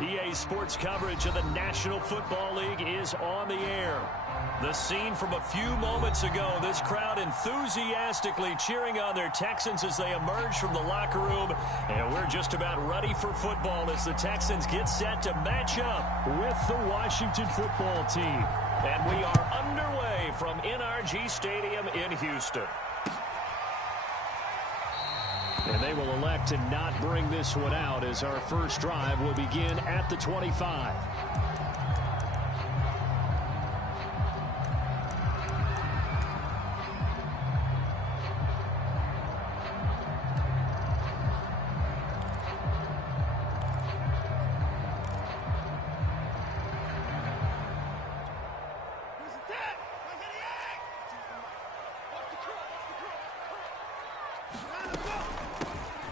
EA Sports coverage of the National Football League is on the air. The scene from a few moments ago, this crowd enthusiastically cheering on their Texans as they emerge from the locker room. And we're just about ready for football as the Texans get set to match up with the Washington football team. And we are underway from NRG Stadium in Houston. And they will elect to not bring this one out as our first drive will begin at the 25.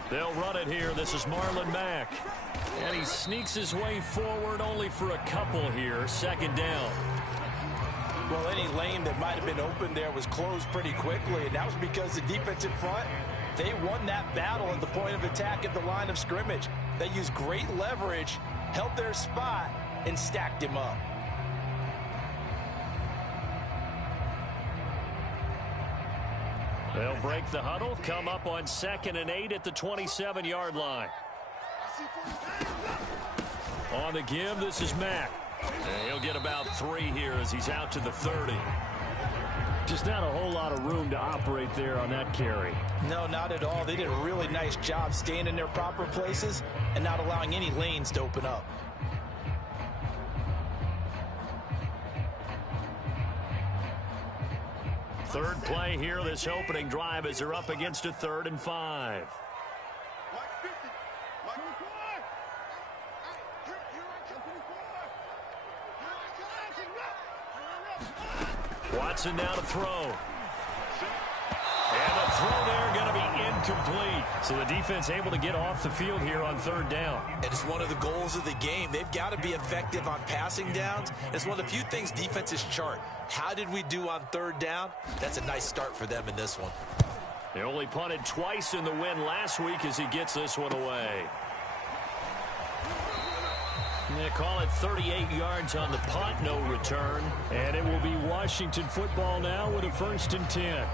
They'll run it here. This is Marlon Mack. And he sneaks his way forward only for a couple here. Second down. Well, any lane that might have been open there was closed pretty quickly, and that was because the defensive front, they won that battle at the point of attack at the line of scrimmage. They used great leverage, held their spot, and stacked him up. They'll break the huddle, come up on 2nd and 8 at the 27-yard line. On the give, this is Mack. And he'll get about 3 here as he's out to the 30. Just not a whole lot of room to operate there on that carry. No, not at all. They did a really nice job staying in their proper places and not allowing any lanes to open up. Third play here, this opening drive as they're up against a 3rd and 5. Watson now to throw. And the throw there going to be incomplete. So the defense able to get off the field here on 3rd down. And it's one of the goals of the game. They've got to be effective on passing downs. It's one of the few things defenses chart. How did we do on 3rd down? That's a nice start for them in this one. They only punted twice in the win last week as he gets this one away. They call it 38 yards on the punt, no return. And it will be Washington football now with a 1st and 10.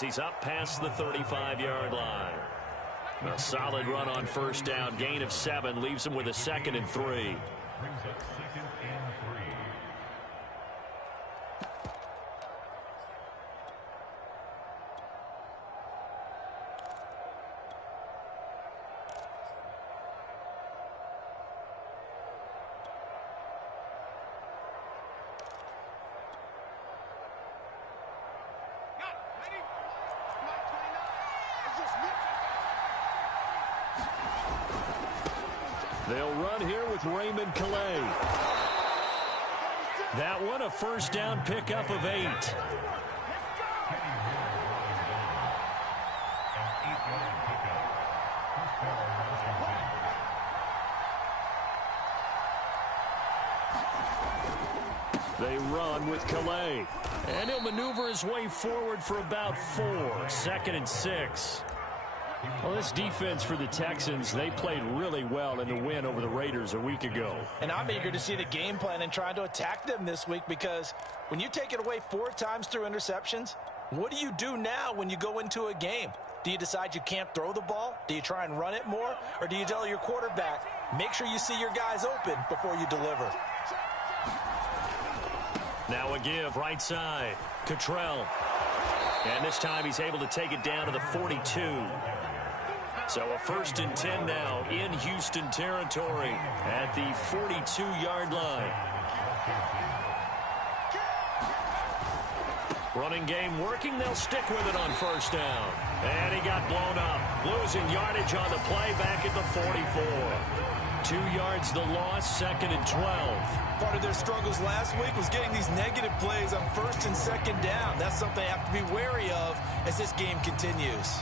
He's up past the 35-yard line. A solid run on 1st down. Gain of 7 leaves him with a 2nd and 3. They'll run here with Raymond Calais. That one, a 1st down pickup of 8. They run with Calais. And he'll maneuver his way forward for about 4. 2nd and 6. Well, this defense for the Texans, they played really well in the win over the Raiders a week ago. And I'm eager to see the game plan and trying to attack them this week, because when you take it away 4 times through interceptions, what do you do now when you go into a game? Do you decide you can't throw the ball? Do you try and run it more? Or do you tell your quarterback, make sure you see your guys open before you deliver? Now a give, right side. Cottrell. And this time he's able to take it down to the 42. So a 1st and 10 now in Houston territory at the 42-yard line. Running game working. They'll stick with it on 1st down. And he got blown up. Losing yardage on the play back at the 44. 2 yards the loss, 2nd and 12. Part of their struggles last week was getting these negative plays on 1st and 2nd down. That's something they have to be wary of as this game continues.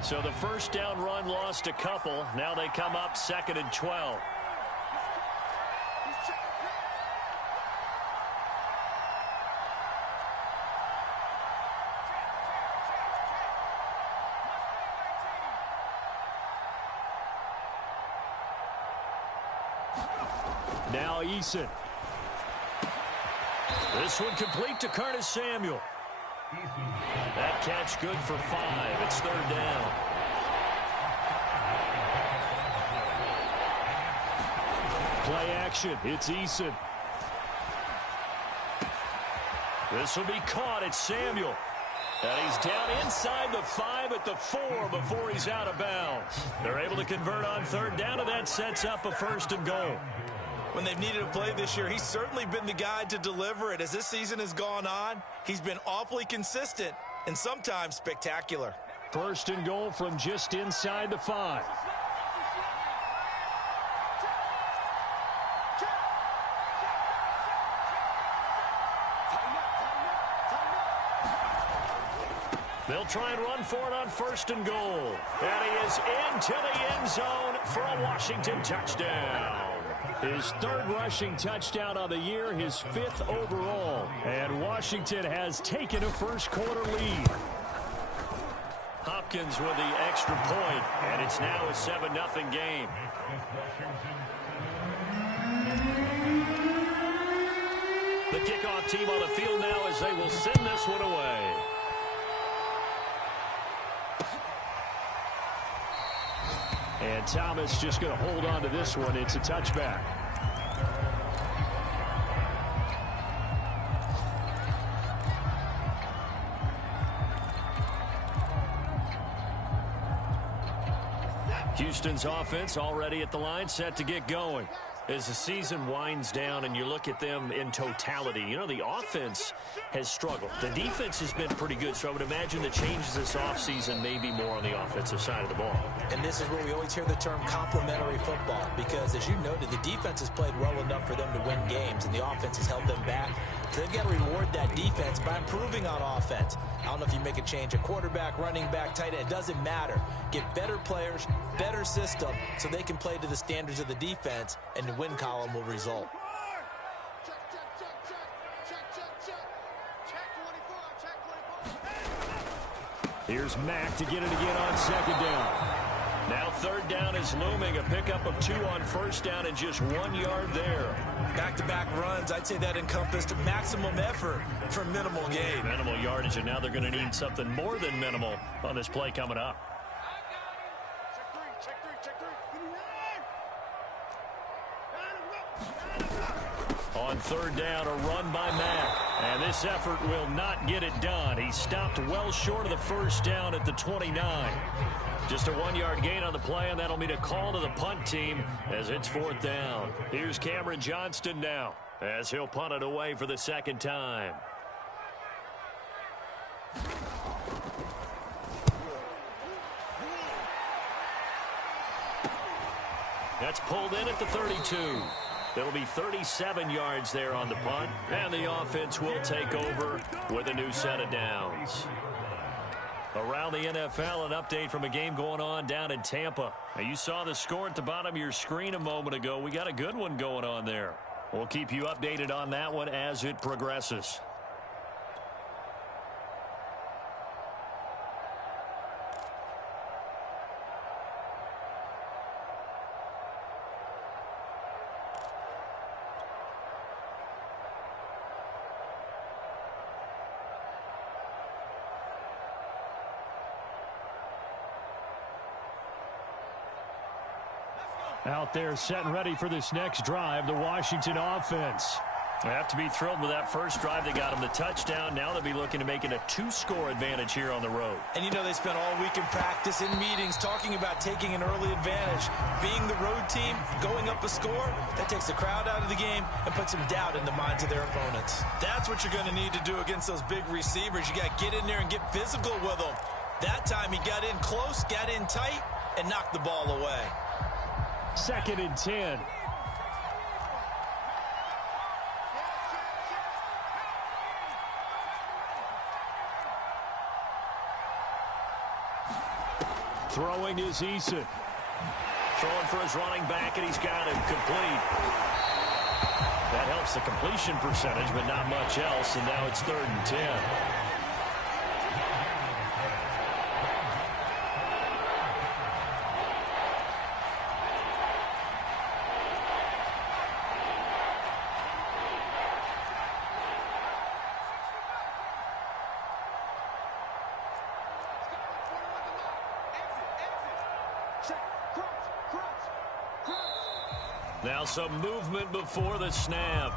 So the first down run lost a couple. Now they come up 2nd and 12. Now Eason. This one complete to Curtis Samuel. That catch good for 5. It's 3rd down. Play action. It's Eason. This will be caught. It's Samuel. And he's down inside the 5 at the 4 before he's out of bounds. They're able to convert on 3rd down, and that sets up a 1st and goal. When they've needed a play this year, he's certainly been the guy to deliver it. As this season has gone on, he's been awfully consistent and sometimes spectacular. 1st and goal from just inside the 5. They'll try and run for it on 1st and goal. And he is into the end zone for a Washington touchdown. His 3rd rushing touchdown on the year, his 5th overall. And Washington has taken a first-quarter lead. Hopkins with the extra point, and it's now a 7-0 game. The kickoff team on the field now as they will send this one away. And Thomas just going to hold on to this one. It's a touchback. Houston's offense already at the line, set to get going. As the season winds down and you look at them in totality, you know, the offense has struggled. The defense has been pretty good, so I would imagine the changes this offseason may be more on the offensive side of the ball. And this is where we always hear the term complementary football, because as you noted, the defense has played well enough for them to win games, and the offense has held them back. So they've got to reward that defense by improving on offense. I don't know if you make a change, a quarterback, running back, tight end, it doesn't matter. Get better players, better system, so they can play to the standards of the defense, and the win column will result. Here's Mack to get it again on 2nd down. Now 3rd down is looming. A pickup of 2 on 1st down and just 1 yard there. Back-to-back runs, I'd say that encompassed maximum effort for minimal gain. Minimal yardage, and now they're going to need something more than minimal on this play coming up. On 3rd down, a run by Mack. And this effort will not get it done. He stopped well short of the 1st down at the 29. Just a 1 yard gain on the play, and that'll mean a call to the punt team as it's 4th down. Here's Cameron Johnston now as he'll punt it away for the 2nd time. That's pulled in at the 32. There'll be 37 yards there on the punt, and the offense will take over with a new set of downs. Around the NFL, an update from a game going on down in Tampa. Now, you saw the score at the bottom of your screen a moment ago. We got a good one going on there. We'll keep you updated on that one as it progresses. Out there set and ready for this next drive, the Washington offense. They have to be thrilled with that first drive. They got them the touchdown. Now they'll be looking to make it a 2-score advantage here on the road. And you know they spent all week in practice, in meetings, talking about taking an early advantage. Being the road team, going up a score, that takes the crowd out of the game and puts some doubt in the minds of their opponents. That's what you're going to need to do against those big receivers. You got to get in there and get physical with them. That time he got in close, got in tight, and knocked the ball away. 2nd and 10. Throwing is Eason. Throwing for his running back, and he's got him complete. That helps the completion percentage, but not much else, and now it's 3rd and 10. Now some movement before the snap.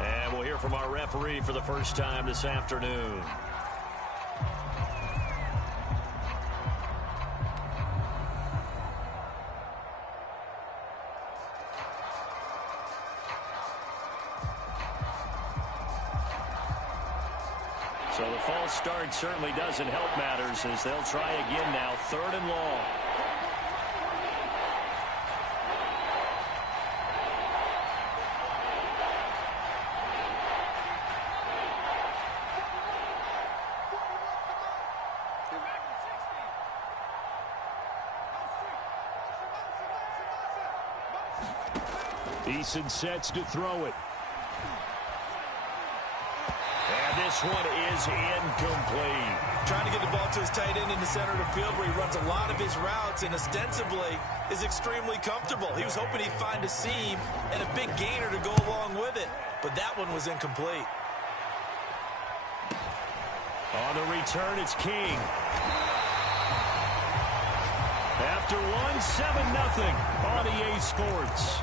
And we'll hear from our referee for the first time this afternoon. So the false start certainly doesn't help matters as they'll try again now, 3rd and long. Eason sets to throw it. And this one is incomplete. Trying to get the ball to his tight end in the center of the field where he runs a lot of his routes and ostensibly is extremely comfortable. He was hoping he'd find a seam and a big gainer to go along with it, but that one was incomplete. On the return, it's King. After one, 7-0 on EA Sports.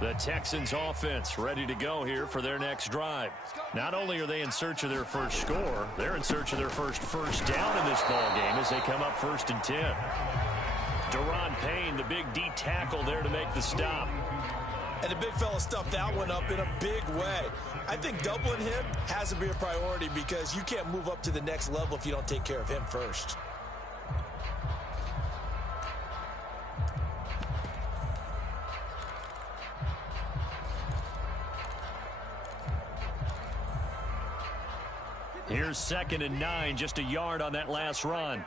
The Texans offense ready to go here for their next drive. Not only are they in search of their first score, they're in search of their first down in this ball game as they come up 1st and 10. Daron Payne, the big D tackle there to make the stop. And the big fella stuffed that one up in a big way. I think doubling him has to be a priority because you can't move up to the next level if you don't take care of him first. Here's 2nd and 9, just a yard on that last run.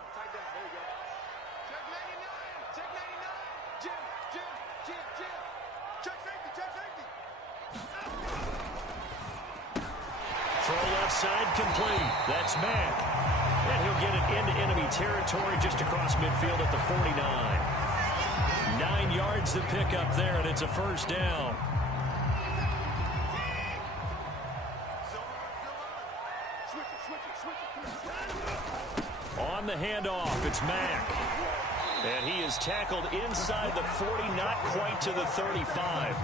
Throw left side complete. That's Mack. And he'll get it into enemy territory just across midfield at the 49. 9 yards to pick up there, and it's a 1st down. On the handoff, it's Mack. And he is tackled inside the 40, not quite to the 35.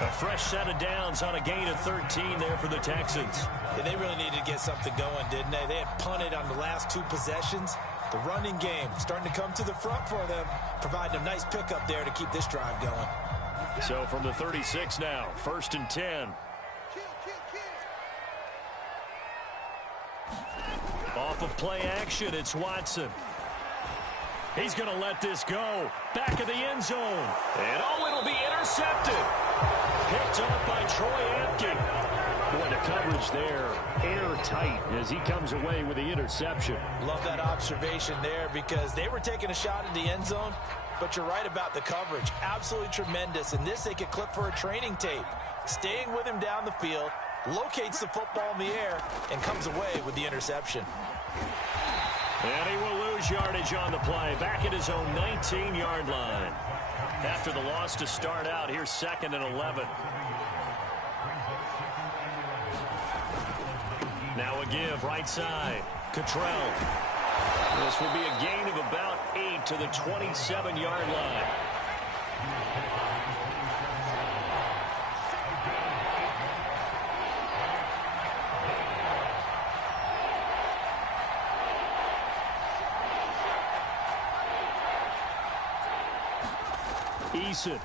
A fresh set of downs on a gain of 13 there for the Texans. Yeah, they really needed to get something going, didn't they? They had punted on the last 2 possessions. The running game starting to come to the front for them, providing a nice pickup there to keep this drive going. So from the 36 now, 1st and 10. Off of play action, it's Watson. He's going to let this go. Back of the end zone. And it'll be intercepted. Picked up by Troy Apke. Boy, the coverage there, airtight as he comes away with the interception. Love that observation there because they were taking a shot at the end zone, but you're right about the coverage. Absolutely tremendous. And this they could clip for a training tape. Staying with him down the field, locates the football in the air, and comes away with the interception. And he will lose yardage on the play. Back at his own 19-yard line. After the loss to start out, here's 2nd and 11. Now a give right side. Cottrell. This will be a gain of about 8 to the 27-yard line. Eason.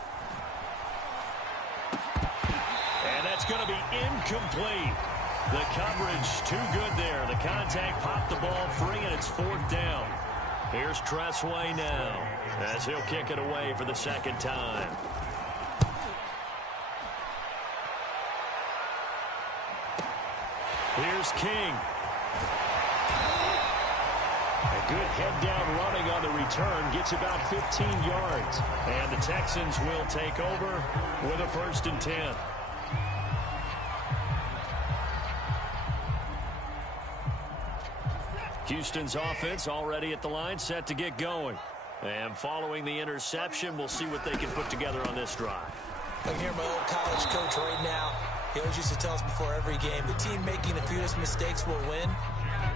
And that's going to be incomplete. The coverage too good there. The contact popped the ball free, and it's 4th down. Here's Tressway now as he'll kick it away for the second time. Here's King. A good head-down running on the return. Gets about 15 yards. And the Texans will take over with a 1st and 10. Houston's offense already at the line, set to get going. And following the interception, we'll see what they can put together on this drive. I can hear my old college coach right now. He always used to tell us before every game, the team making the fewest mistakes will win.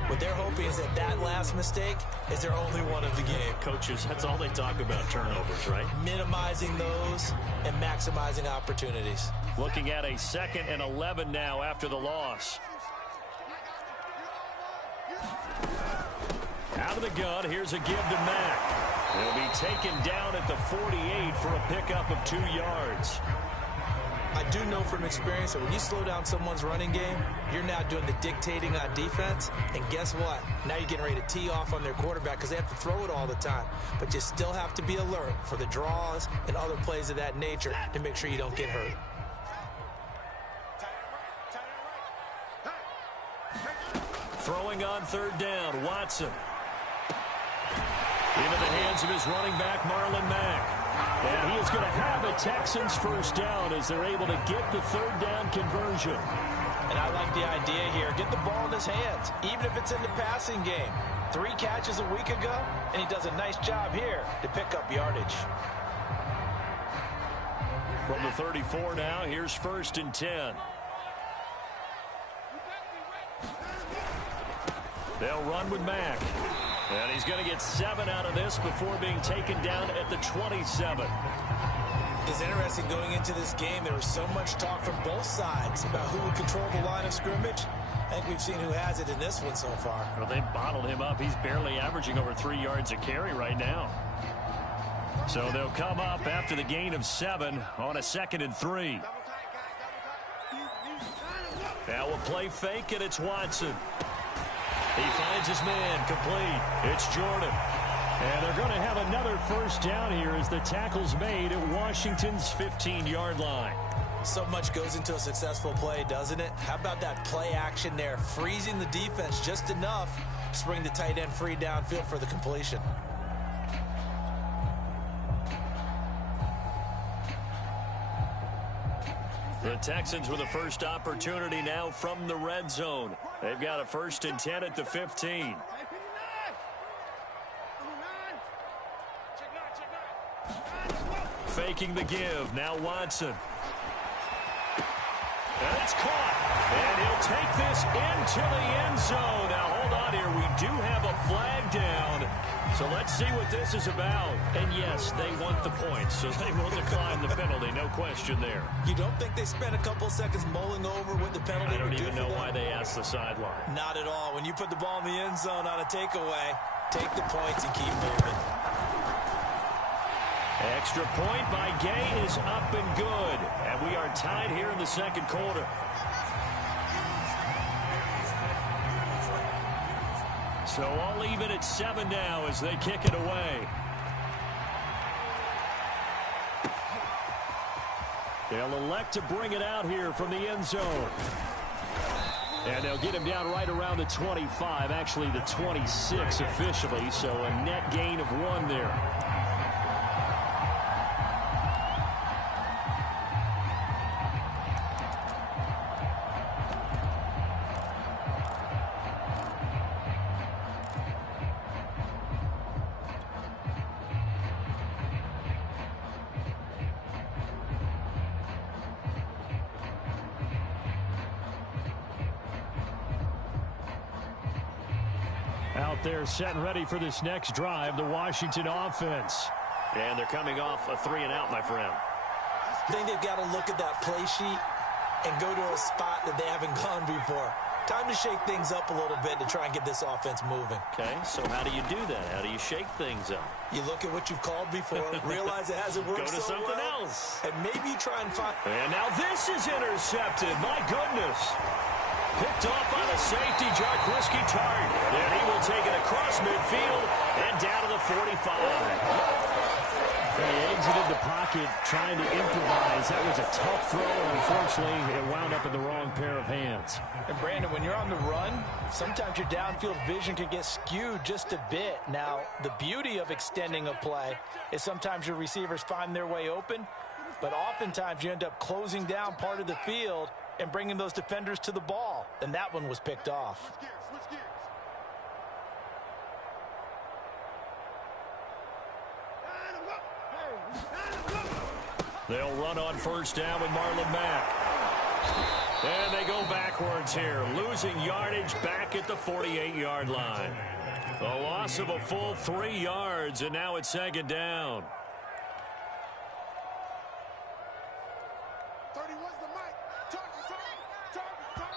What they're hoping is that that last mistake is their only one of the game. Coaches, that's all they talk about, turnovers, right? Minimizing those and maximizing opportunities. Looking at a 2nd and 11 now after the loss. Out of the gun, here's a give to Mack. He'll be taken down at the 48 for a pickup of 2 yards. I do know from experience that when you slow down someone's running game, you're now doing the dictating on defense. And guess what? Now you're getting ready to tee off on their quarterback because they have to throw it all the time. But you still have to be alert for the draws and other plays of that nature to make sure you don't get hurt. Throwing on 3rd down, Watson. Into the hands of his running back, Marlon Mack. And he is going to have a Texans 1st down as they're able to get the 3rd down conversion. And I like the idea here. Get the ball in his hands, even if it's in the passing game. 3 catches a week ago, and he does a nice job here to pick up yardage. From the 34 now, here's 1st and 10. They'll run with Mack. And he's going to get 7 out of this before being taken down at the 27. It's interesting going into this game. There was so much talk from both sides about who would control the line of scrimmage. I think we've seen who has it in this one so far. Well, they bottled him up. He's barely averaging over 3 yards a carry right now. So they'll come up after the gain of 7 on a 2nd and 3. Now we'll play fake, and it's Watson. He finds his man, complete. It's Jordan. And they're going to have another 1st down here as the tackle's made at Washington's 15-yard line. So much goes into a successful play, doesn't it? How about that play action there? Freezing the defense just enough to bring the tight end free downfield for the completion. The Texans with the first opportunity now from the red zone. They've got a 1st and 10 at the 15. Faking the give. Now Watson. And it's caught. And he'll take this into the end zone. Now hold on here. We do have a flag down. So let's see what this is about. And yes, they want the points, so they will decline the penalty. No question there. You don't think they spent a couple seconds mulling over what the penalty I don't would do even know why they asked the sideline. Not at all. When you put the ball in the end zone on a takeaway, take the points and keep moving. Extra point by Gay is up and good. And we are tied here in the 2nd quarter. So all even at 7 now as they kick it away. They'll elect to bring it out here from the end zone. And they'll get him down right around the 25, actually the 26 officially, so a net gain of 1 there. timeout. They're set and ready for this next drive, the Washington offense. And they're coming off a 3-and-out, my friend. I think they've got to look at that play sheet and go to a spot that they haven't gone before. Time to shake things up a little bit to try and get this offense moving. Okay, so how do you do that? How do you shake things up? You look at what you've called before, realize it hasn't worked Go to so something well, else. and maybe try and find... And now this is intercepted. My goodness. Picked off by the safety, Jarkowski Tart. And he will take it across midfield and down to the 45. He exited the pocket trying to improvise. That was a tough throw, and unfortunately, it wound up in the wrong pair of hands. And Brandon, when you're on the run, sometimes your downfield vision can get skewed just a bit. Now, the beauty of extending a play is sometimes your receivers find their way open, but oftentimes you end up closing down part of the field and bringing those defenders to the ball. And that one was picked off. They'll run on first down with Marlon Mack. And they go backwards here, losing yardage back at the 48-yard line. A loss of a full 3 yards, and now it's second down.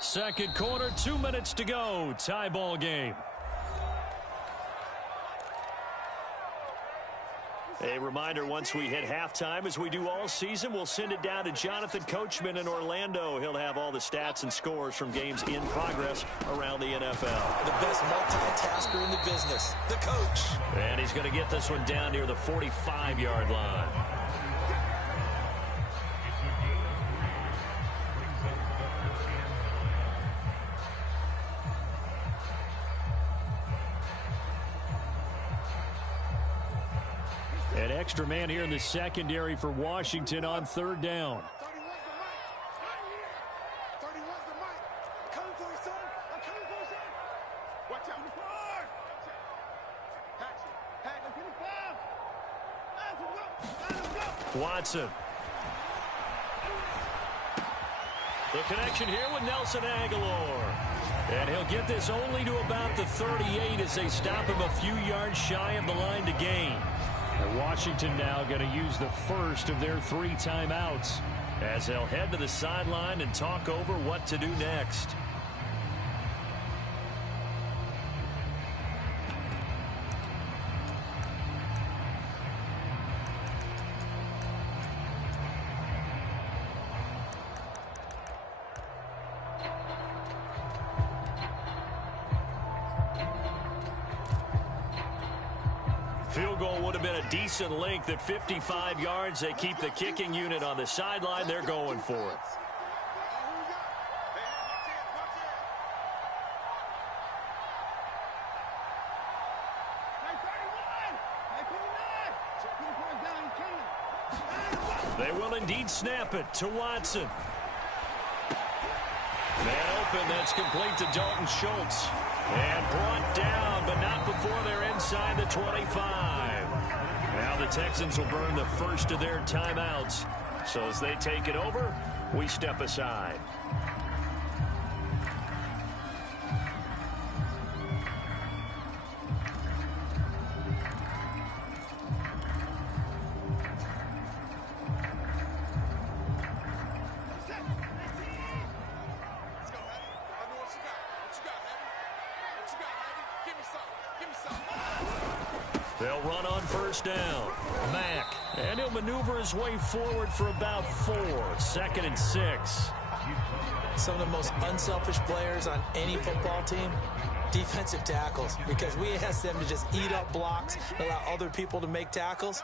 Second quarter, 2 minutes to go. Tie ball game. A reminder, once we hit halftime, as we do all season, we'll send it down to Jonathan Coachman in Orlando. He'll have all the stats and scores from games in progress around the NFL. The best multitasker in the business, the coach. And he's going to get this one down near the 45-yard line. An extra man here in the secondary for Washington on third down. Watson. The connection here with Nelson Aguilar. And he'll get this only to about the 38 as they stop him a few yards shy of the line to gain. And Washington now going to use the first of their 3 timeouts as they'll head to the sideline and talk over what to do next. Field goal would have been a decent length at 55 yards. They keep the kicking unit on the sideline. They're going for it. They will indeed snap it to Watson. Man open, that's complete to Dalton Schultz. And brought down, but not before they're inside the 25. Now the Texans will burn the first of their timeouts. So as they take it over, we step aside. They'll run on first down. Mack. And he'll maneuver his way forward for about 4. 2nd and 6. Some of the most unselfish players on any football team, defensive tackles, because we ask them to just eat up blocks, allow other people to make tackles.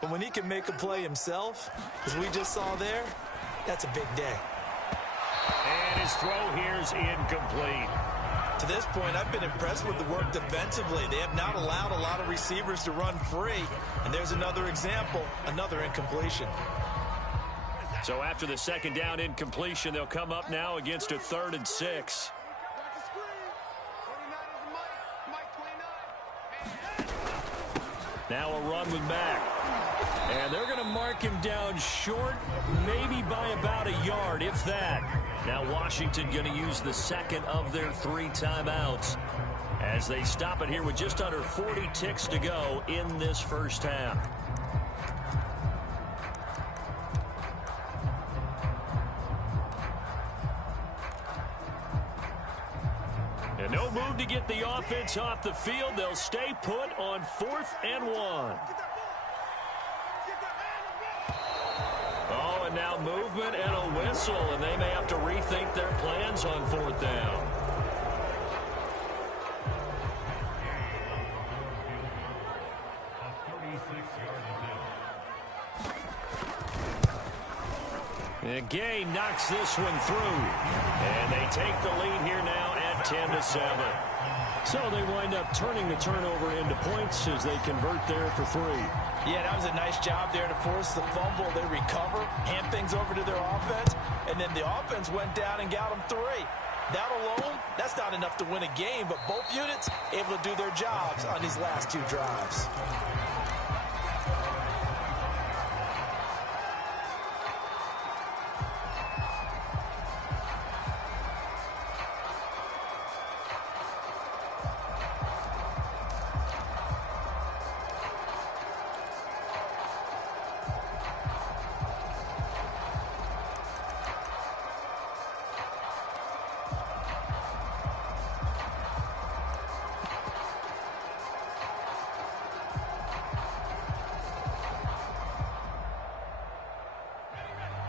But when he can make a play himself, as we just saw there, that's a big day. And his throw here is incomplete. To this point, I've been impressed with the work defensively. They have not allowed a lot of receivers to run free. And there's another example, another incompletion. So after the second down incompletion, they'll come up now against a 3rd and 6. Now a run with Mack. And they're going to mark him down short, maybe by about a yard, if that. Now Washington going to use the second of their 3 timeouts as they stop it here with just under 40 ticks to go in this first half. And no move to get the offense off the field. They'll stay put on 4th and 1. Oh, and now movement and a whistle, and they may have to rethink their plans on 4th down. And Gay knocks this one through. And they take the lead here now at 10-7. So they wind up turning the turnover into points as they convert there for 3. Yeah, that was a nice job there to force the fumble. They recover, hand things over to their offense, and then the offense went down and got them 3. That alone, that's not enough to win a game, but both units able to do their jobs on these last 2 drives.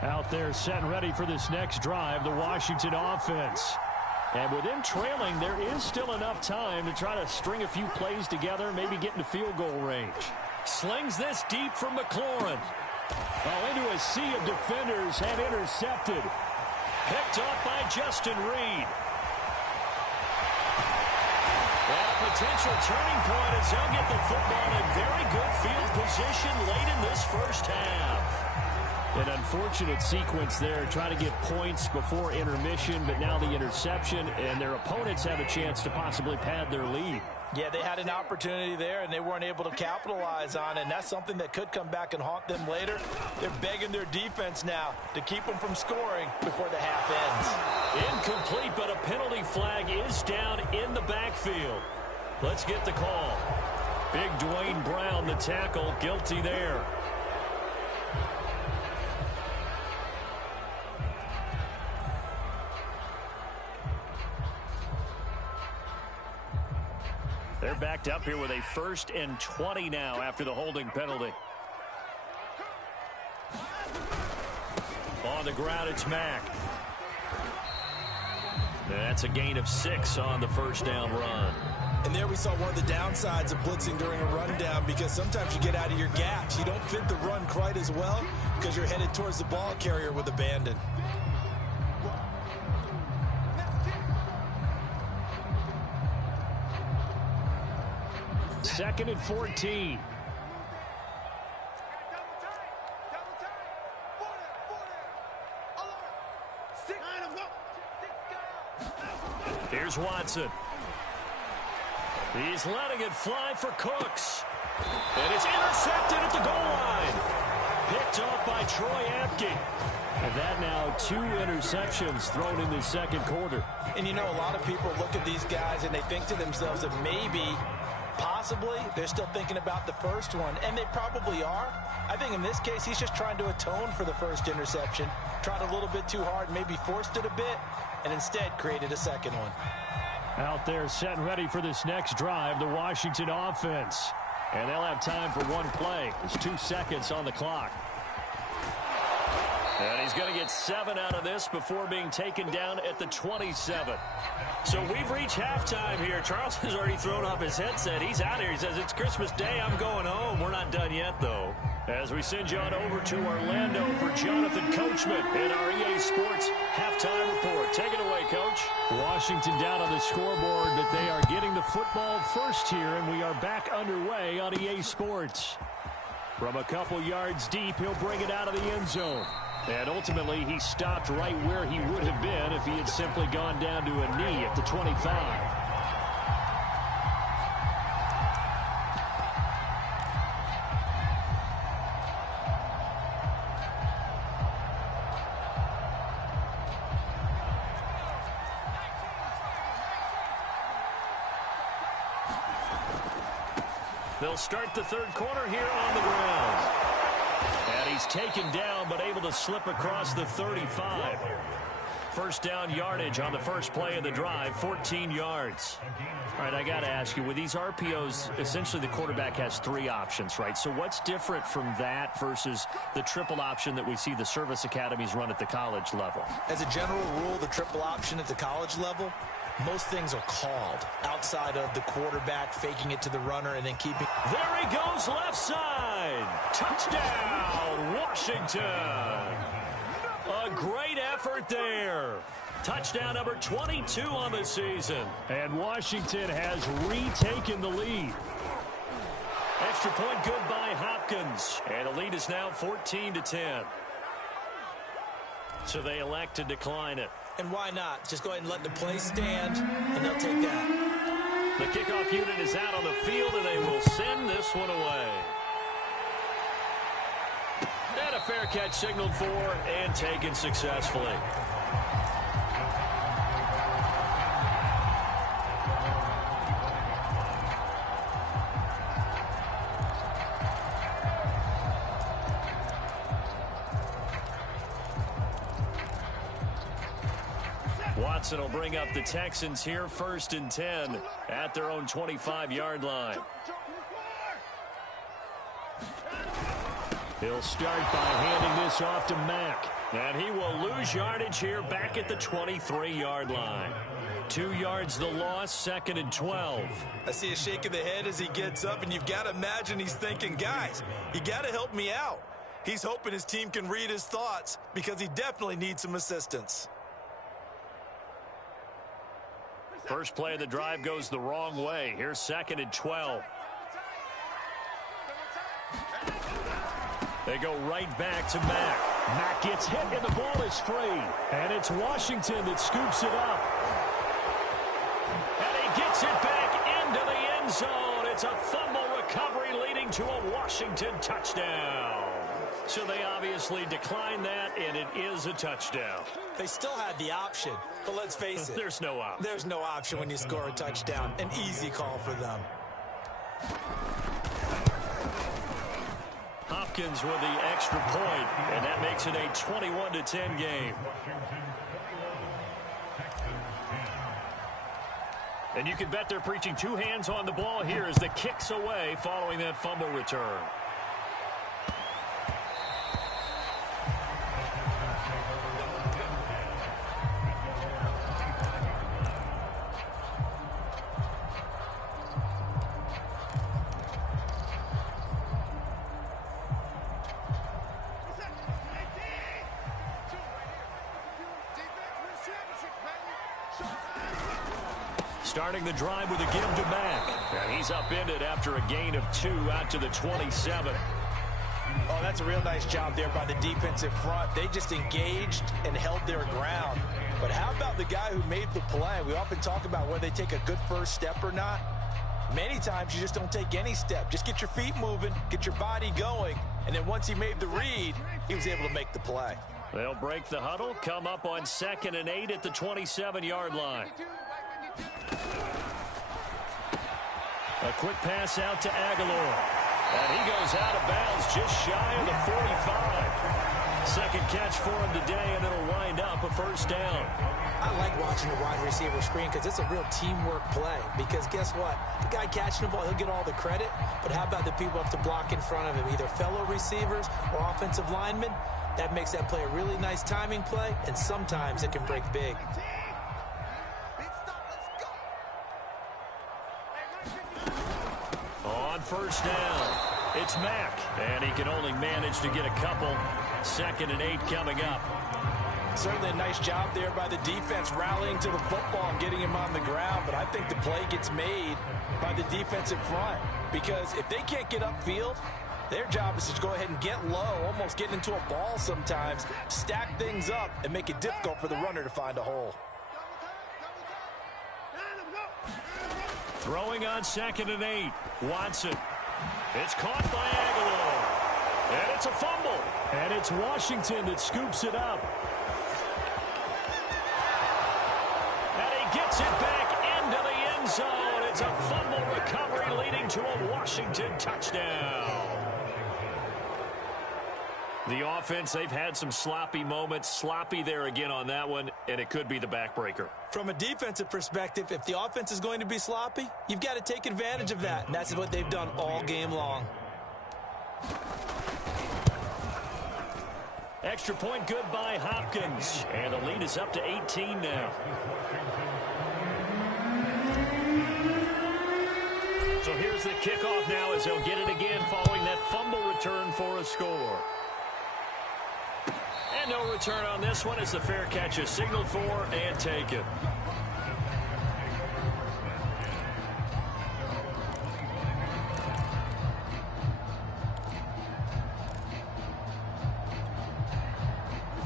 Out there set and ready for this next drive, the Washington offense. And with them trailing, there is still enough time to try to string a few plays together, maybe get into field goal range. Slings this deep from McLaurin. Oh, into a sea of defenders and intercepted. Picked off by Justin Reed. Well, a potential turning point as they'll get the football in very good field position late in this first half. An unfortunate sequence there, trying to get points before intermission, but now the interception, and their opponents have a chance to possibly pad their lead. Yeah, they had an opportunity there, and they weren't able to capitalize on it, and that's something that could come back and haunt them later. They're begging their defense now to keep them from scoring before the half ends. Incomplete, but a penalty flag is down in the backfield. Let's get the call. Big Dwayne Brown, the tackle, guilty there. They're backed up here with a 1st and 20 now after the holding penalty. On the ground, it's Mack. That's a gain of 6 on the first down run. And there we saw one of the downsides of blitzing during a rundown, because sometimes you get out of your gaps. You don't fit the run quite as well because you're headed towards the ball carrier with abandon. 2nd and 14. Here's Watson. He's letting it fly for Cooks. And it's intercepted at the goal line. Picked off by Troy Apke. And that now 2 interceptions thrown in the second quarter. And you know, a lot of people look at these guys and they think to themselves that maybe, possibly, they're still thinking about the first one. And they probably are. I think in this case, he's just trying to atone for the first interception. Tried a little bit too hard, maybe forced it a bit, and instead created a second one. Out there set and ready for this next drive, the Washington offense. And they'll have time for one play. There's 2 seconds on the clock. And he's going to get 7 out of this before being taken down at the 27. So we've reached halftime here. Charles has already thrown off his headset. He's out here. He says, it's Christmas Day. I'm going home. We're not done yet, though. As we send you on over to Orlando for Jonathan Coachman in our EA Sports halftime report. Take it away, Coach. Washington down on the scoreboard, but they are getting the football first here, and we are back underway on EA Sports. From a couple yards deep, he'll bring it out of the end zone. And ultimately, he stopped right where he would have been if he had simply gone down to a knee at the 25. They'll start the third quarter here on the ground. And he's taken down, but able to slip across the 35. First down yardage on the first play of the drive, 14 yards. All right, I got to ask you, with these RPOs, essentially the quarterback has three options, right? So what's different from that versus the triple option that we see the service academies run at the college level? As a general rule, the triple option at the college level, most things are called outside of the quarterback faking it to the runner and then keeping. There he goes, left side. Touchdown, Washington. A great effort there. Touchdown number 22 on the season. And Washington has retaken the lead. Extra point good by Hopkins. And the lead is now 14-10. So they elect to decline it. And why not? Just go ahead and let the play stand, and they'll take that. The kickoff unit is out on the field, and they will send this one away. And a fair catch signaled for and taken successfully. Watson will bring up the Texans here 1st and 10 at their own 25-yard line. He'll start by handing this off to Mack. And he will lose yardage here back at the 23-yard line. 2 yards the loss, 2nd and 12. I see a shake of the head as he gets up, and you've got to imagine he's thinking, guys, you got to help me out. He's hoping his team can read his thoughts because he definitely needs some assistance. First play of the drive goes the wrong way. Here's 2nd and 12. They go right back to Mack. Mack gets hit and the ball is free. And it's Washington that scoops it up. And he gets it back into the end zone. It's a fumble recovery leading to a Washington touchdown. So they obviously declined that, and it is a touchdown. They still had the option, but let's face it. There's no option. There's no option when you score a touchdown. An easy call for them. Hopkins with the extra point, and that makes it a 21-10 game. And you can bet they're preaching two hands on the ball here as the kick's away following that fumble return. Starting the drive with a give to Mack. And he's upended after a gain of 2 out to the 27. Oh, that's a real nice job there by the defensive front. They just engaged and held their ground. But how about the guy who made the play? We often talk about whether they take a good first step or not. Many times you just don't take any step. Just get your feet moving, get your body going. And then once he made the read, he was able to make the play. They'll break the huddle, come up on 2nd and 8 at the 27-yard line. A quick pass out to Aguilar. And he goes out of bounds just shy of the 45. Second catch for him today, and it'll wind up a first down. I like watching the wide receiver screen because it's a real teamwork play. Because guess what? The guy catching the ball, he'll get all the credit. But how about the people up to block in front of him, either fellow receivers or offensive linemen? That makes that play a really nice timing play, and sometimes it can break big. On first down, it's Mack, and he can only manage to get a couple. 2nd and 8 coming up. Certainly a nice job there by the defense rallying to the football and getting him on the ground, but I think the play gets made by the defensive front because if they can't get upfield, their job is to go ahead and get low, almost get into a ball sometimes, stack things up, and make it difficult for the runner to find a hole. Throwing on 2nd and 8. Watson. It's caught by Aguilar. And it's a fumble. And it's Washington that scoops it up. And he gets it back into the end zone. It's a fumble recovery leading to a Washington touchdown. The offense, they've had some sloppy moments. Sloppy there again on that one, and it could be the backbreaker. From a defensive perspective, if the offense is going to be sloppy, you've got to take advantage of that, and that's what they've done all game long. Extra point good by Hopkins, and the lead is up to 18 now. So here's the kickoff now as they'll get it again following that fumble return for a score. And no return on this one as the fair catch is signaled for and taken.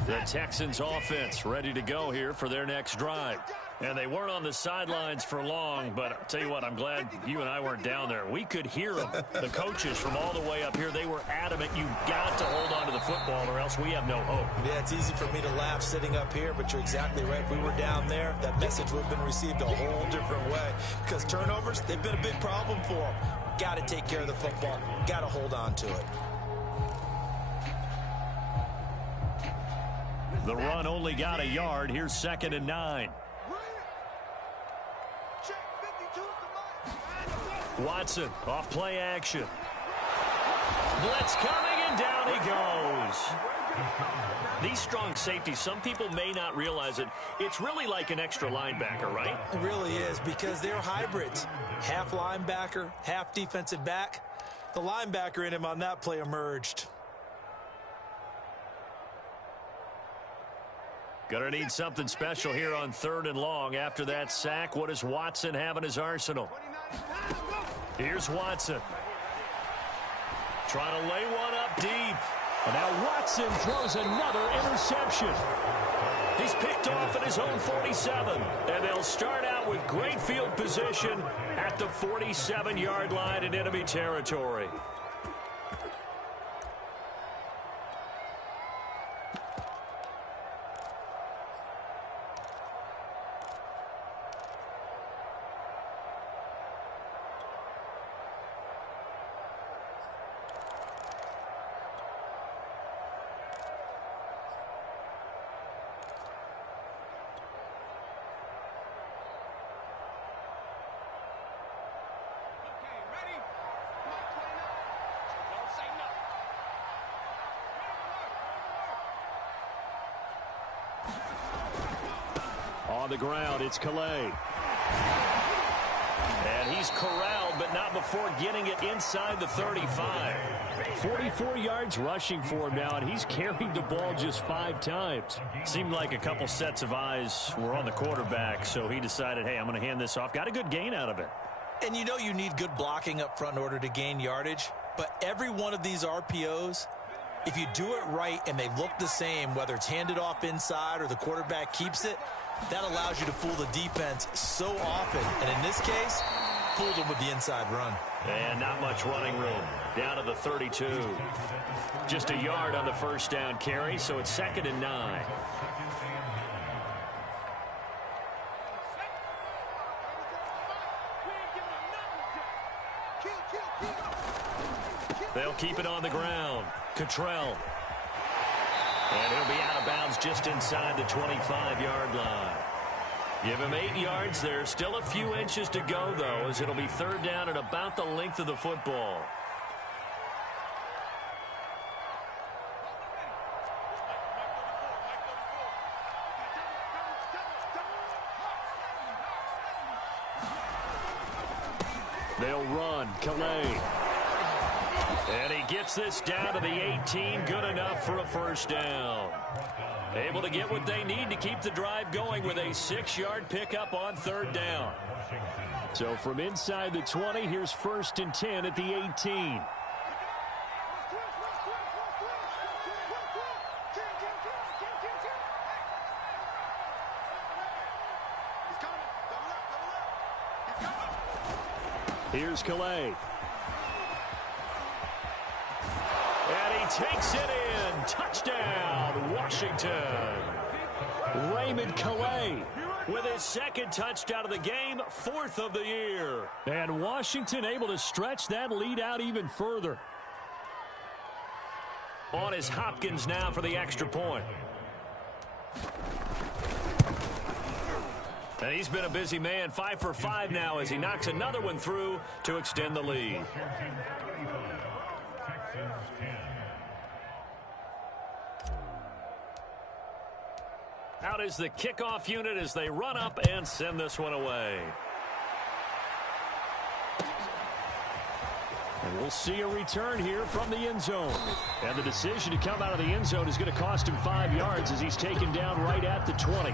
The Texans offense ready to go here for their next drive. And they weren't on the sidelines for long, but I'll tell you what, I'm glad you and I weren't down there. We could hear them. The coaches from all the way up here, they were adamant. You've got to hold on to the football or else we have no hope. Yeah, it's easy for me to laugh sitting up here, but you're exactly right. If we were down there, that message would have been received a whole different way. Because turnovers, they've been a big problem for them. Got to take care of the football. Got to hold on to it. The run only got a yard. Here's 2nd and 9. Watson off play action. Blitz coming, and down he goes. These strong safeties, some people may not realize it. It's really like an extra linebacker, right? It really is, because they're hybrids. Half linebacker, half defensive back. The linebacker in him on that play emerged. Gonna need something special here on 3rd and long. After that sack, what does Watson have in his arsenal? Here's Watson. Trying to lay one up deep. And now Watson throws another interception. He's picked off at his own 47. And they'll start out with great field position at the 47-yard line in enemy territory. On the ground, it's Calais. And he's corralled, but not before getting it inside the 35. 44 yards rushing for him now, and he's carried the ball just 5 times. Seemed like a couple sets of eyes were on the quarterback, so he decided, hey, I'm going to hand this off. Got a good gain out of it. And you know you need good blocking up front in order to gain yardage, but every one of these RPOs, if you do it right and they look the same, whether it's handed off inside or the quarterback keeps it, that allows you to fool the defense so often. And in this case, fooled them with the inside run. And not much running room. Down to the 32. Just a yard on the first down carry, so it's 2nd and 9. They'll keep it on the ground. Cottrell. And he'll be out of bounds just inside the 25-yard line. Give him 8 yards there. Still a few inches to go, though, as it'll be 3rd down and about the length of the football. They'll run. Calais. And he gets this down to the 18. Good enough for a first down. Able to get what they need to keep the drive going with a 6-yard pickup on 3rd down. So from inside the 20, here's 1st and 10 at the 18. Here's Calais. And he takes it in. Touchdown, Washington. Raymond Calais with his second touchdown of the game, 4th of the year. And Washington able to stretch that lead out even further. On is Hopkins now for the extra point. And he's been a busy man, 5 for 5 now as he knocks another one through to extend the lead. Out is the kickoff unit as they run up and send this one away. And we'll see a return here from the end zone. And the decision to come out of the end zone is going to cost him 5 yards as he's taken down right at the 20.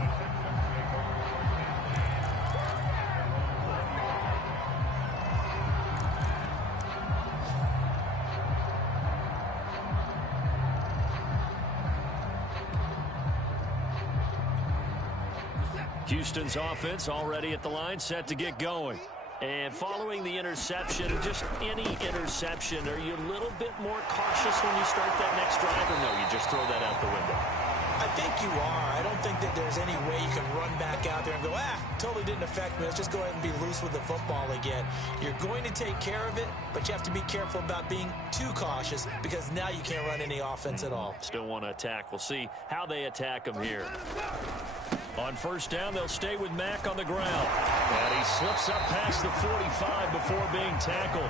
Houston's offense already at the line, set to get going. And following the interception, just any interception, are you a little bit more cautious when you start that next drive, or no, you just throw that out the window? I think you are. I don't think that there's any way you can run back out there and go, totally didn't affect me. Let's just go ahead and be loose with the football again. You're going to take care of it, but you have to be careful about being too cautious because now you can't run any offense at all. Still want to attack. We'll see how they attack him here. On first down, they'll stay with Mack on the ground. And he slips up past the 45 before being tackled.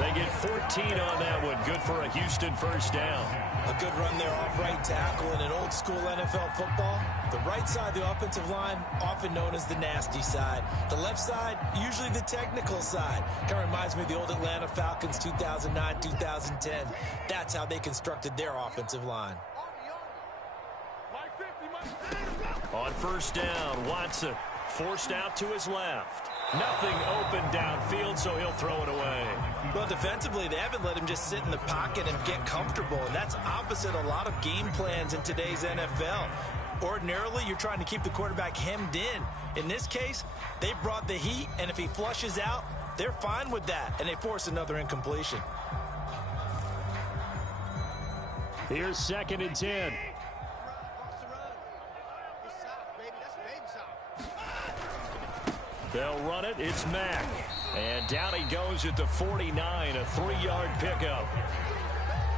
They get 14 on that one. Good for a Houston first down. A good run there off right tackle in an old school NFL football. The right side of the offensive line, often known as the nasty side. The left side, usually the technical side. Kind of reminds me of the old Atlanta Falcons 2009, 2010. That's how they constructed their offensive line. On first down, Watson forced out to his left. Nothing open downfield, so he'll throw it away. Well, defensively, they haven't let him just sit in the pocket and get comfortable, and that's opposite a lot of game plans in today's NFL. Ordinarily, you're trying to keep the quarterback hemmed in. In this case, they brought the heat, and if he flushes out, they're fine with that, and they force another incompletion. Here's 2nd and 10. They'll run it. It's Mack. And down he goes at the 49, a 3-yard pickup.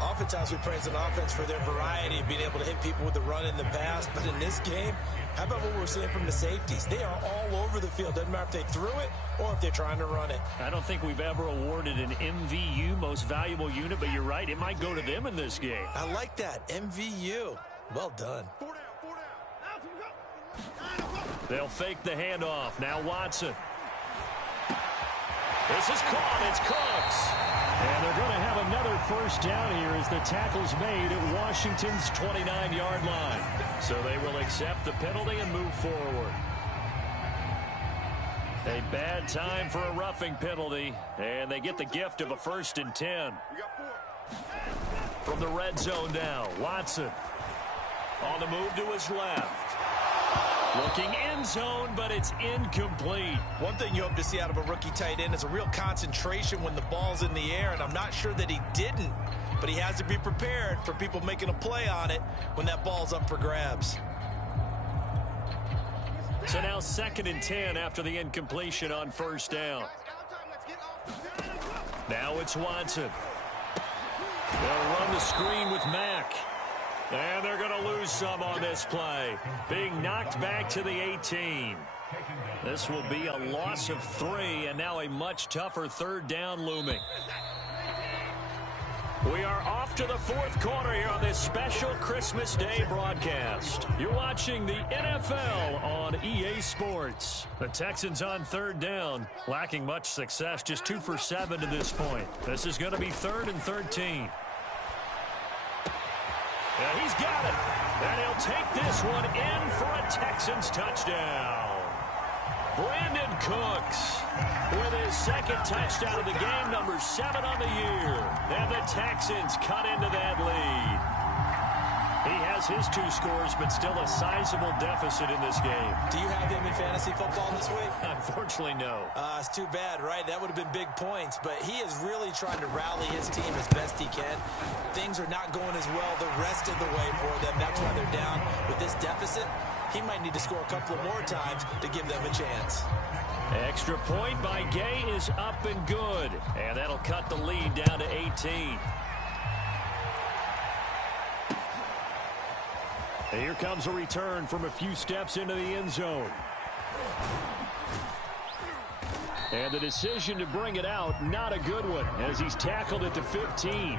Oftentimes we praise an offense for their variety of being able to hit people with the run in the pass. But in this game, how about what we're seeing from the safeties? They are all over the field. Doesn't matter if they threw it or if they're trying to run it. I don't think we've ever awarded an MVU, most valuable unit, but you're right. It might go to them in this game. I like that. MVU. Well done. They'll fake the handoff. Now Watson. This is caught. It's Cooks. And they're going to have another first down here as the tackle's made at Washington's 29-yard line. So they will accept the penalty and move forward. A bad time for a roughing penalty, and they get the gift of a 1st and 10. From the red zone now, Watson on the move to his left. Looking end zone, but it's incomplete. One thing you hope to see out of a rookie tight end is a real concentration when the ball's in the air, and I'm not sure that he didn't, but he has to be prepared for people making a play on it when that ball's up for grabs. So now 2nd and 10 after the incompletion on first down. Now it's Watson. They'll run the screen with Mack. And they're going to lose some on this play. Being knocked back to the 18. This will be a loss of 3, and now a much tougher 3rd down looming. We are off to the 4th quarter here on this special Christmas Day broadcast. You're watching the NFL on EA Sports. The Texans on 3rd down, lacking much success, just 2 for 7 to this point. This is going to be 3rd and 13. And he's got it. And he'll take this one in for a Texans touchdown. Brandon Cooks with his 2nd touchdown of the game, number 7 on the year. And the Texans cut into that lead. He has his 2 scores, but still a sizable deficit in this game. Do you have him in fantasy football this week? Unfortunately, no. It's too bad, right? That would have been big points, but he is really trying to rally his team as best he can. Things are not going as well the rest of the way for them. That's why they're down with this deficit. he might need to score a couple of more times to give them a chance. Extra point by Gay is up and good. And that'll cut the lead down to 18. And here comes a return from a few steps into the end zone. And the decision to bring it out, not a good one, as he's tackled at the 15.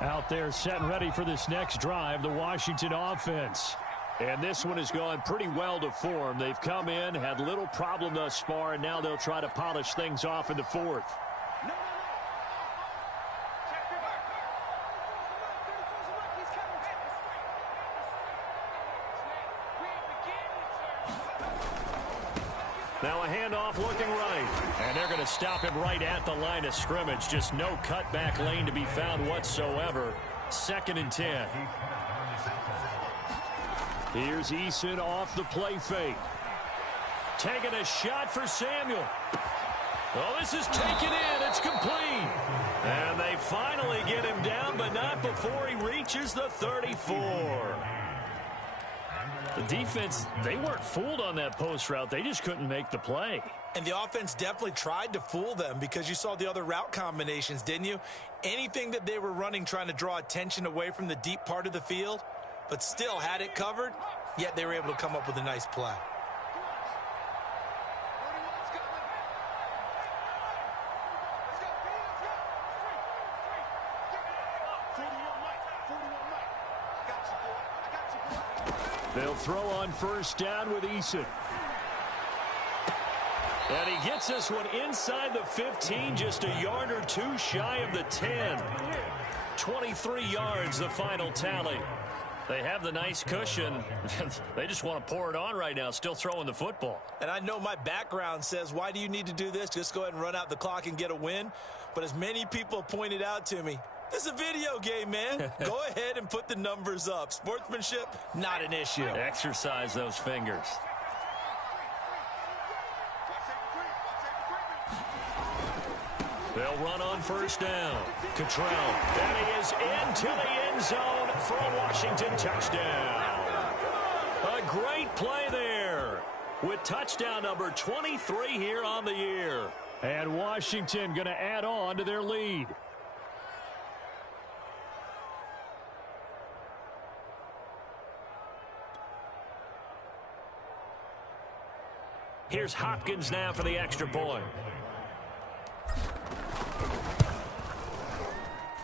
Out there set and ready for this next drive, the Washington offense. And this one has gone pretty well to form. They've come in, had little problem thus far, and now they'll try to polish things off in the fourth. Now a handoff looking right. And they're going to stop him right at the line of scrimmage. Just no cutback lane to be found whatsoever. 2nd and 10. Here's Eason off the play fake. Taking a shot for Samuel. Oh, this is taken in. It's complete. And they finally get him down, but not before he reaches the 34. The defense, they weren't fooled on that post route. They just couldn't make the play. And the offense definitely tried to fool them because you saw the other route combinations, didn't you? Anything that they were running trying to draw attention away from the deep part of the field, but still had it covered, yet they were able to come up with a nice play. They'll throw on 1st down with Eason. And he gets this one inside the 15, just a yard or two shy of the 10. 23 yards, the final tally. They have the nice cushion. They just want to pour it on right now, still throwing the football. And I know my background says, why do you need to do this? Just go ahead and run out the clock and get a win. But as many people pointed out to me, this is a video game, man. Go ahead and put the numbers up. Sportsmanship, not an issue. Exercise those fingers. They'll run on 1st down. Cottrell. And he is into the end zone for a Washington touchdown. A great play there with touchdown number 23 here on the year. And Washington going to add on to their lead. Here's Hopkins now for the extra point.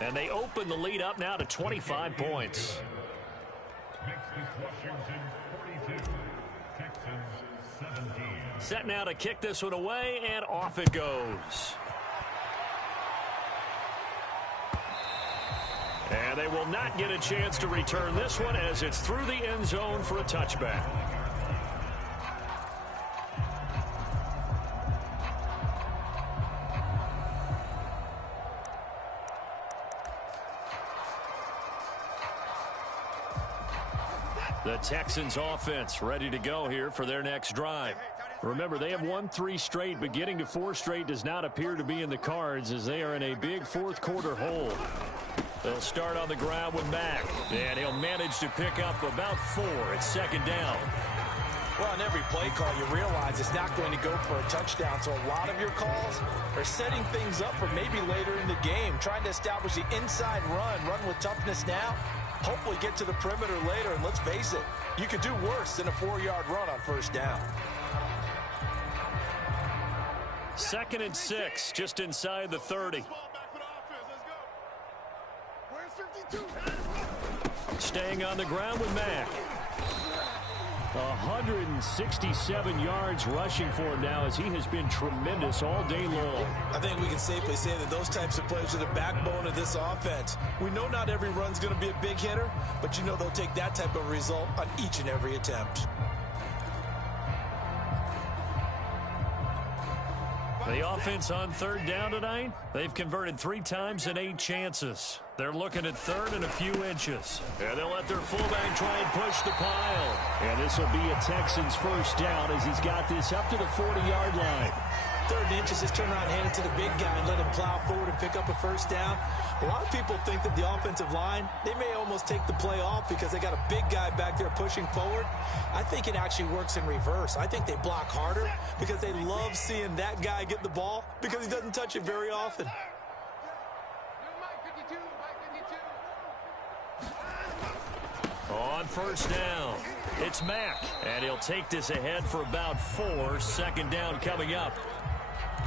And they open the lead up now to 25 points. Set now to kick this one away, and off it goes. And they will not get a chance to return this one as it's through the end zone for a touchback. The Texans offense ready to go here for their next drive. Remember, they have won 3 straight, but getting to 4 straight does not appear to be in the cards as they are in a big 4th quarter hole. They'll start on the ground with Mack, and he'll manage to pick up about 4 at 2nd down. Well, on every play call, you realize it's not going to go for a touchdown, so a lot of your calls are setting things up for maybe later in the game, trying to establish the inside run with toughness now, hopefully get to the perimeter later, and let's face it, you could do worse than a 4-yard run on 1st down. 2nd and 6, just inside the 30. Staying on the ground with Mack. 167 yards rushing for him now as he has been tremendous all day long. I think we can safely say that those types of plays are the backbone of this offense. We know not every run's going to be a big hitter, but you know they'll take that type of result on each and every attempt. The offense on third down tonight, they've converted 3 times in 8 chances. They're looking at third and a few inches. And they'll let their fullback try and push the pile. And this will be a Texans first down as he's got this up to the 40-yard line. 3rd and inches, just turn around and hand it to the big guy and let him plow forward and pick up a first down. A lot of people think that the offensive line, they may almost take the play off because they got a big guy back there pushing forward. I think it actually works in reverse. I think they block harder because they love seeing that guy get the ball because he doesn't touch it very often. On first down, it's Mack, and he'll take this ahead for about 4. 2nd down coming up.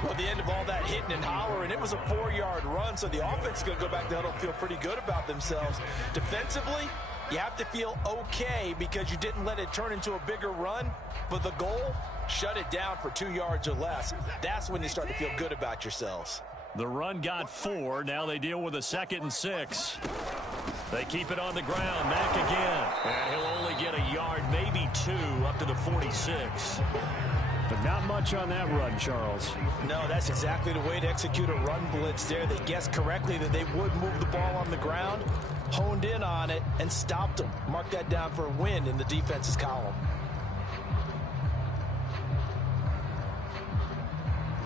Well, the end of all that hitting and hollering, it was a 4-yard run, so the offense is going to go back to the huddle and feel pretty good about themselves. Defensively, you have to feel okay because you didn't let it turn into a bigger run, but the goal, shut it down for 2 yards or less. That's when you start to feel good about yourselves. The run got 4. Now they deal with a 2nd and 6. They keep it on the ground. Mack again. And he'll only get a yard, maybe 2, up to the 46. But not much on that run, Charles. No, that's exactly the way to execute a run blitz there. They guessed correctly that they would move the ball on the ground, honed in on it, and stopped them. Mark that down for a win in the defense's column.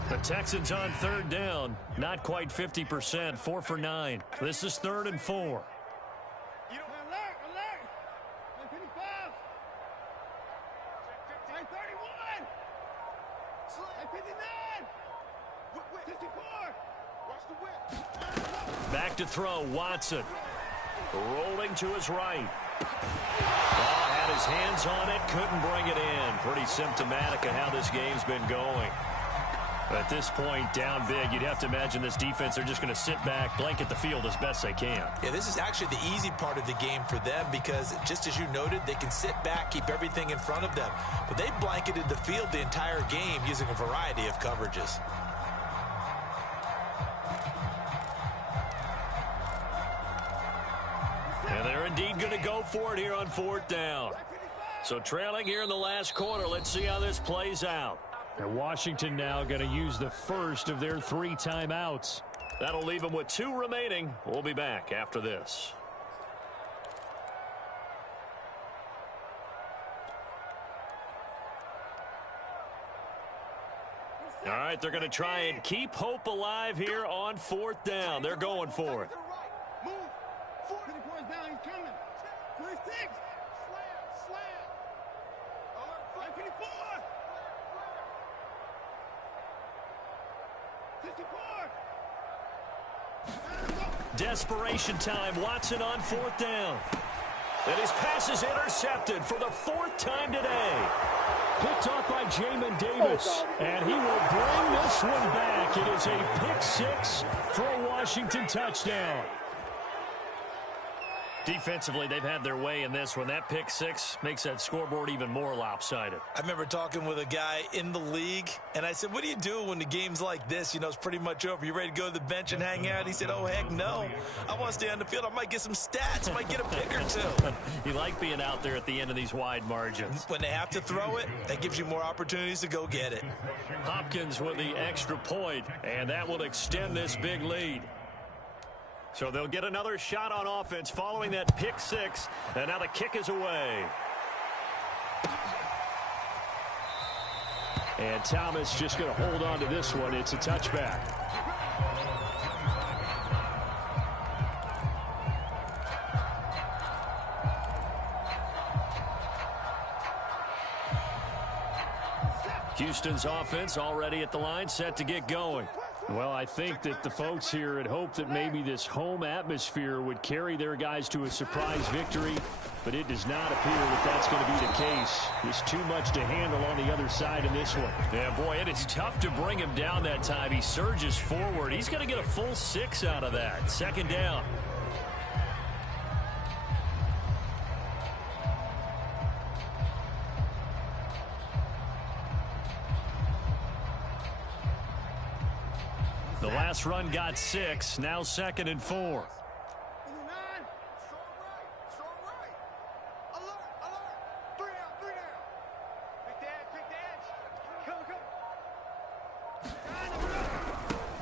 The Texans on 3rd down. Not quite 50%. 4 for 9. This is 3rd and 4. Back to throw, Watson. Rolling to his right. Had his hands on it, couldn't bring it in. Pretty symptomatic of how this game's been going. At this point, down big, you'd have to imagine this defense, they're just going to sit back, blanket the field as best they can. Yeah, this is actually the easy part of the game for them because, just as you noted, they can sit back, keep everything in front of them. But they blanketed the field the entire game using a variety of coverages. And they're indeed going to go for it here on 4th down. So trailing here in the last quarter, let's see how this plays out. And Washington now going to use the first of their 3 timeouts. That'll leave them with 2 remaining. We'll be back after this. All right, they're going to try and keep hope alive here on 4th down. They're going for it. Move. 24 is down. He's coming. 26. Slam. Alert. 24. 64. Desperation time. Watson on 4th down. And his pass is intercepted for the 4th time today. Picked off by Jamin Davis. And he will bring this one back. It is a pick 6 for a Washington touchdown. Defensively, they've had their way in this one. That pick 6 makes that scoreboard even more lopsided. I remember talking with a guy in the league, and I said, what do you do when the game's like this? You know, it's pretty much over. You ready to go to the bench and hang out? He said, oh, heck no. I want to stay on the field. I might get some stats. I might get a pick or 2. You like being out there at the end of these wide margins. When they have to throw it, that gives you more opportunities to go get it. Hopkins with the extra point, and that will extend this big lead. So they'll get another shot on offense following that pick 6, and now the kick is away. And Thomas just going to hold on to this one. It's a touchback. Houston's offense already at the line, set to get going. Well, I think that the folks here had hoped that maybe this home atmosphere would carry their guys to a surprise victory, but it does not appear that that's going to be the case. There's too much to handle on the other side in this one. Yeah, boy, it is tough to bring him down that time. He surges forward. He's going to get a full 6 out of that. 2nd down. The last run got 6. Now 2nd and 4.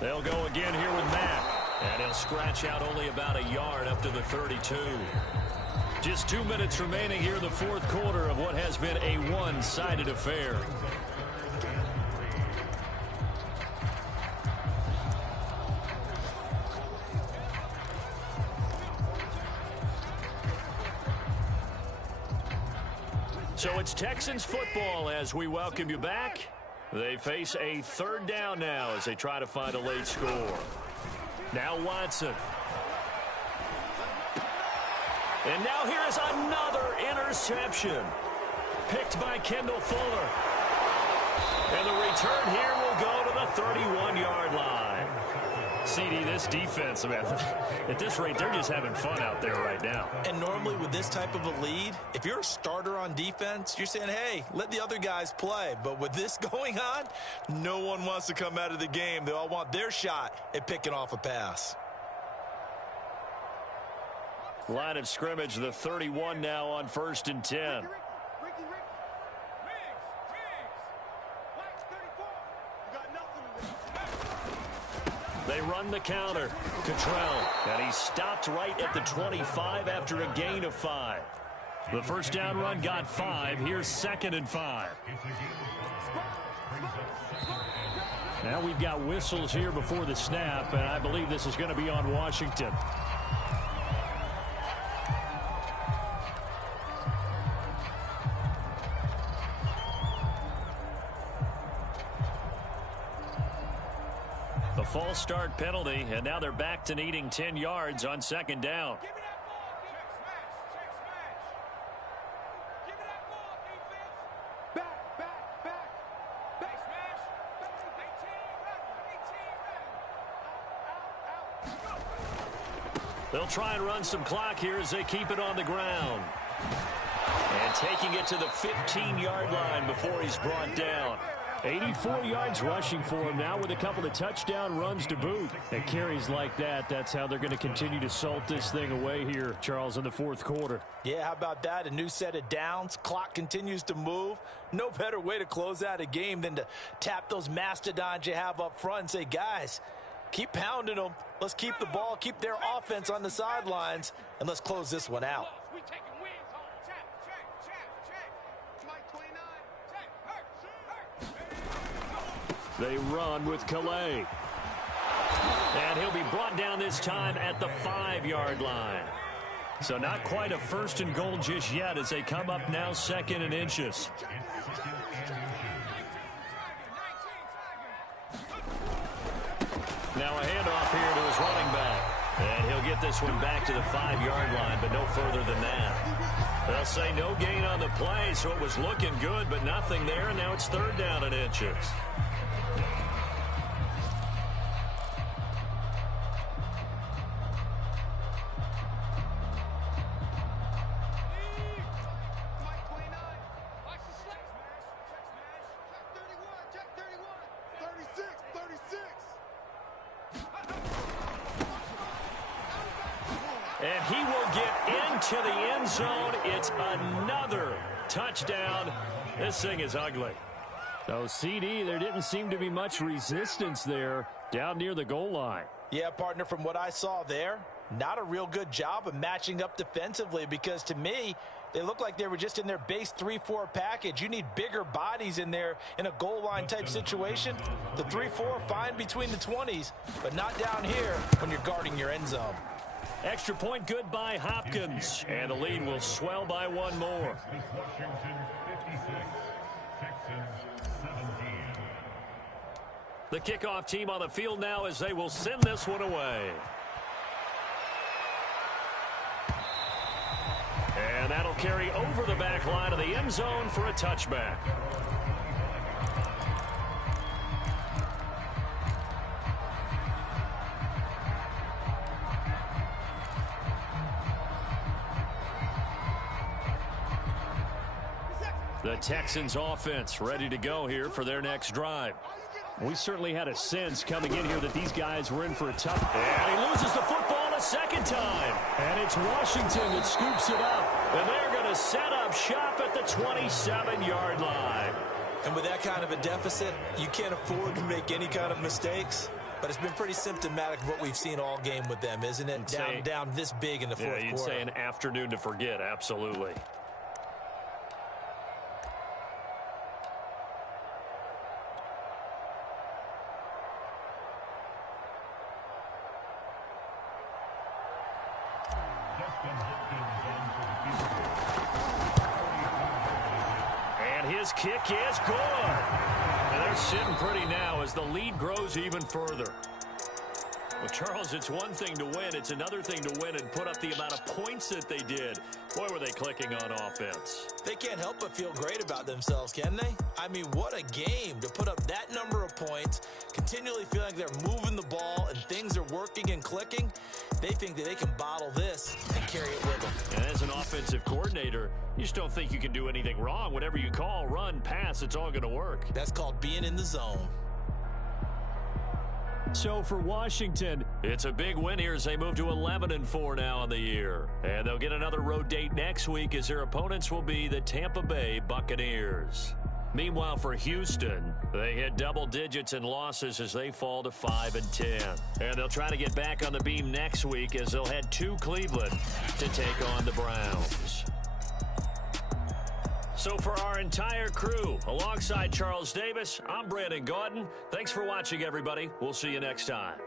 They'll go again here with Mack. And he'll scratch out only about a yard up to the 32. Just 2 minutes remaining here in the fourth quarter of what has been a one-sided affair. So it's Texans football as we welcome you back. They face a third down now as they try to find a late score. Now Watson. And now here is another interception. Picked by Kendall Fuller. And the return here will go to the 31-yard line. CD, this defense, man, at this rate, they're just having fun out there right now. And normally with this type of a lead, if you're a starter on defense, you're saying, hey, let the other guys play. But with this going on, no one wants to come out of the game. They all want their shot at picking off a pass. Line of scrimmage, the 31 now on 1st and 10. They run the counter. Cottrell. And he stopped right at the 25 after a gain of 5. The first down run got 5. Here's 2nd and 5. Now we've got whistles here before the snap, and I believe this is going to be on Washington. A false start penalty, and now they're back to needing 10 yards on 2nd down. They'll try and run some clock here as they keep it on the ground. And taking it to the 15-yard line before he's brought down. 84 yards rushing for him now with a couple of touchdown runs to boot. And carries like that, that's how they're going to continue to salt this thing away here, Charles, in the fourth quarter. Yeah, how about that? A new set of downs. Clock continues to move. No better way to close out a game than to tap those mastodons you have up front and say, guys, keep pounding them. Let's keep the ball, keep their offense on the sidelines, and let's close this one out. They run with Calais. And he'll be brought down this time at the 5-yard line. So not quite a 1st and goal just yet as they come up now 2nd and inches. Now a handoff here to his running back. And he'll get this one back to the 5-yard line, but no further than that. They'll say no gain on the play, so it was looking good, but nothing there, and now it's 3rd down and inches. And he will get into the end zone. It's another touchdown. This thing is ugly. So, CD, there didn't seem to be much resistance there down near the goal line. Yeah, partner, from what I saw there, not a real good job of matching up defensively because to me, they look like they were just in their base 3-4 package. You need bigger bodies in there in a goal line type situation. The 3-4 fine between the 20s, but not down here when you're guarding your end zone. Extra point good by Hopkins. And the lead will swell by one more. The kickoff team on the field now as they will send this one away. And that'll carry over the back line of the end zone for a touchback. The Texans offense ready to go here for their next drive. We certainly had a sense coming in here that these guys were in for a tough. And he loses the football a second time. And it's Washington that scoops it up. And they're going to set up shop at the 27-yard line. And with that kind of a deficit, you can't afford to make any kind of mistakes. But it's been pretty symptomatic of what we've seen all game with them, isn't it? Down this big in the fourth quarter. You'd say an afternoon to forget, absolutely. And his kick is good. And they're sitting pretty now as the lead grows even further. Well, Charles, it's one thing to win. It's another thing to win and put up the amount of points that they did. Boy, were they clicking on offense. They can't help but feel great about themselves, can they? I mean, what a game to put up that number of points, continually feeling like they're moving the ball and things are working and clicking. They think that they can bottle this and carry it with them. And as an offensive coordinator, you just don't think you can do anything wrong. Whatever you call, run, pass, it's all going to work. That's called being in the zone. So for Washington, it's a big win here as they move to 11-4 now on the year. And they'll get another road date next week as their opponents will be the Tampa Bay Buccaneers. Meanwhile, for Houston, they hit double digits in losses as they fall to 5-10. And they'll try to get back on the beam next week as they'll head to Cleveland to take on the Browns. So for our entire crew, alongside Charles Davis, I'm Brandon Gaudin. Thanks for watching, everybody. We'll see you next time.